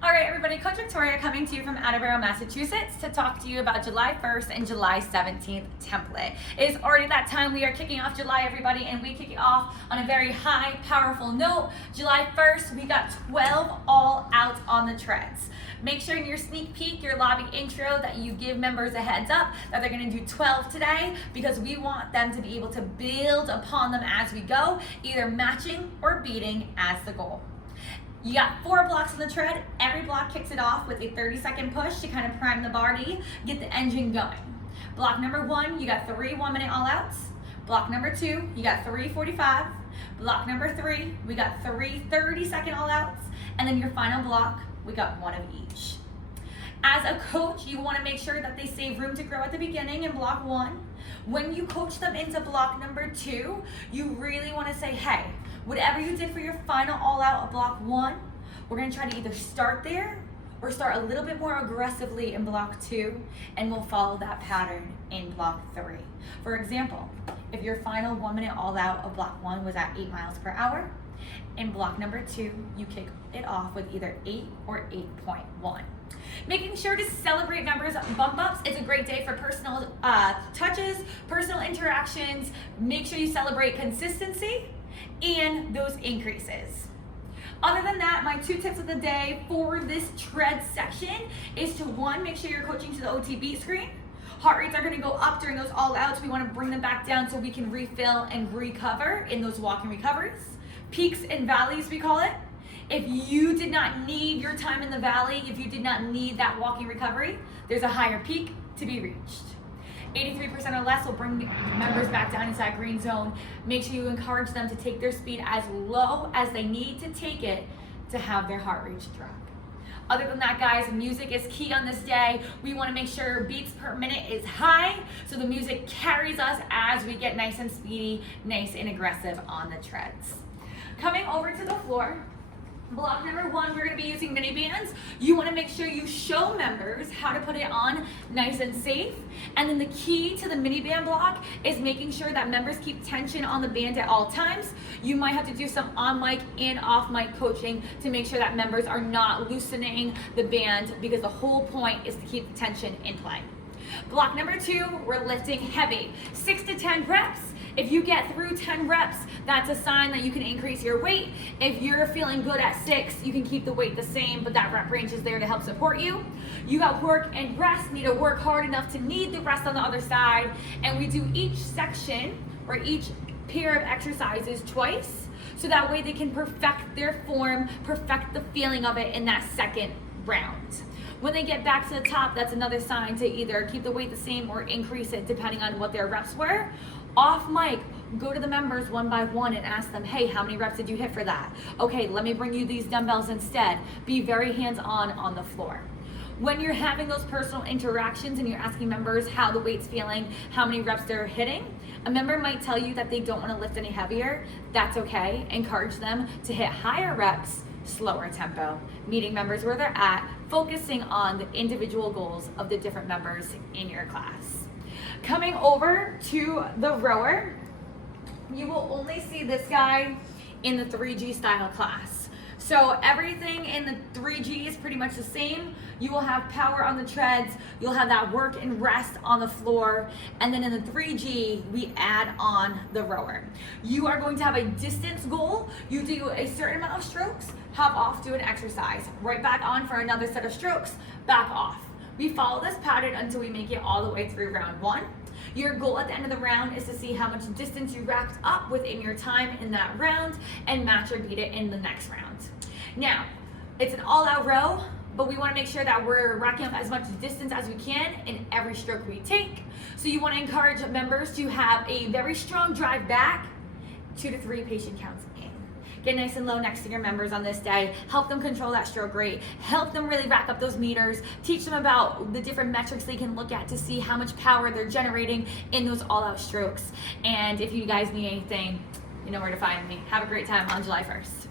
All right, everybody, Coach Victoria coming to you from Attleboro, Massachusetts to talk to you about July 1st and July 17th template. It is already that time. We are kicking off July, everybody, and we kick it off on a very high, powerful note. July 1st, we got 12 all out on the treads. Make sure in your sneak peek, your lobby intro, that you give members a heads up that they're going to do 12 today, because we want them to be able to build upon them as we go, either matching or beating as the goal. You got 4 blocks on the tread. Every block kicks it off with a 30-second push to kind of prime the body, get the engine going. Block number 1, you got 3 1-minute all-outs. Block number 2, you got 3 45. Block number 3, we got 3 30-second all-outs. And then your final block, we got 1 of each. As a coach, you want to make sure that they save room to grow at the beginning in block 1. When you coach them into block number 2, you really want to say, hey, whatever you did for your final all-out of block 1, we're going to try to either start there or start a little bit more aggressively in block 2, and we'll follow that pattern in block 3. For example, if your final 1-minute all-out of block 1 was at 8 miles per hour, in block number 2, you kick it off with either 8 or 8.1. Making sure to celebrate members' bump ups. It's a great day for personal touches, personal interactions. Make sure you celebrate consistency and those increases. Other than that, my 2 tips of the day for this tread section is to 1, make sure you're coaching to the OT beat screen. Heart rates are going to go up during those all outs. We want to bring them back down so we can refill and recover in those walking recoveries. Peaks and valleys, we call it. If you did not need your time in the valley, if you did not need that walking recovery, there's a higher peak to be reached. 83% or less will bring members back down into that green zone. Make sure you encourage them to take their speed as low as they need to take it to have their heart rate drop. Other than that, guys, music is key on this day. We want to make sure beats per minute is high, so the music carries us as we get nice and speedy, nice and aggressive on the treads. Coming over to the floor, block number 1, we're going to be using mini bands. You want to make sure you show members how to put it on nice and safe. And then the key to the mini band block is making sure that members keep tension on the band at all times. You might have to do some on mic and off mic coaching to make sure that members are not loosening the band, because the whole point is to keep the tension in play. Block number 2, we're lifting heavy, 6 to 10 reps. If you get through 10 reps, that's a sign that you can increase your weight. If you're feeling good at 6, you can keep the weight the same, but that rep range is there to help support you. You got work and rest, need to work hard enough to need the rest on the other side. And we do each section or each pair of exercises twice, so that way they can perfect their form, perfect the feeling of it in that second round. When they get back to the top, that's another sign to either keep the weight the same or increase it depending on what their reps were. Off mic, go to the members one by one and ask them, hey, how many reps did you hit for that? Okay, let me bring you these dumbbells instead. Be very hands-on on the floor. When you're having those personal interactions and you're asking members how the weight's feeling, how many reps they're hitting, a member might tell you that they don't want to lift any heavier. That's okay. Encourage them to hit higher reps, slower tempo, meeting members where they're at, focusing on the individual goals of the different members in your class. Coming over to the rower, you will only see this guy in the 3G style class. So everything in the 3G is pretty much the same. You will have power on the treads, you'll have that work and rest on the floor, and then in the 3G, we add on the rower. You are going to have a distance goal. You do a certain amount of strokes, hop off, do an exercise, right back on for another set of strokes, back off. We follow this pattern until we make it all the way through round 1. Your goal at the end of the round is to see how much distance you racked up within your time in that round and match or beat it in the next round. Now, it's an all-out row, but we want to make sure that we're racking up as much distance as we can in every stroke we take. So you want to encourage members to have a very strong drive back, 2 to 3 patient counts in. Get nice and low next to your members on this day. Help them control that stroke rate. Help them really rack up those meters. Teach them about the different metrics they can look at to see how much power they're generating in those all-out strokes. And if you guys need anything, you know where to find me. Have a great time on July 1st.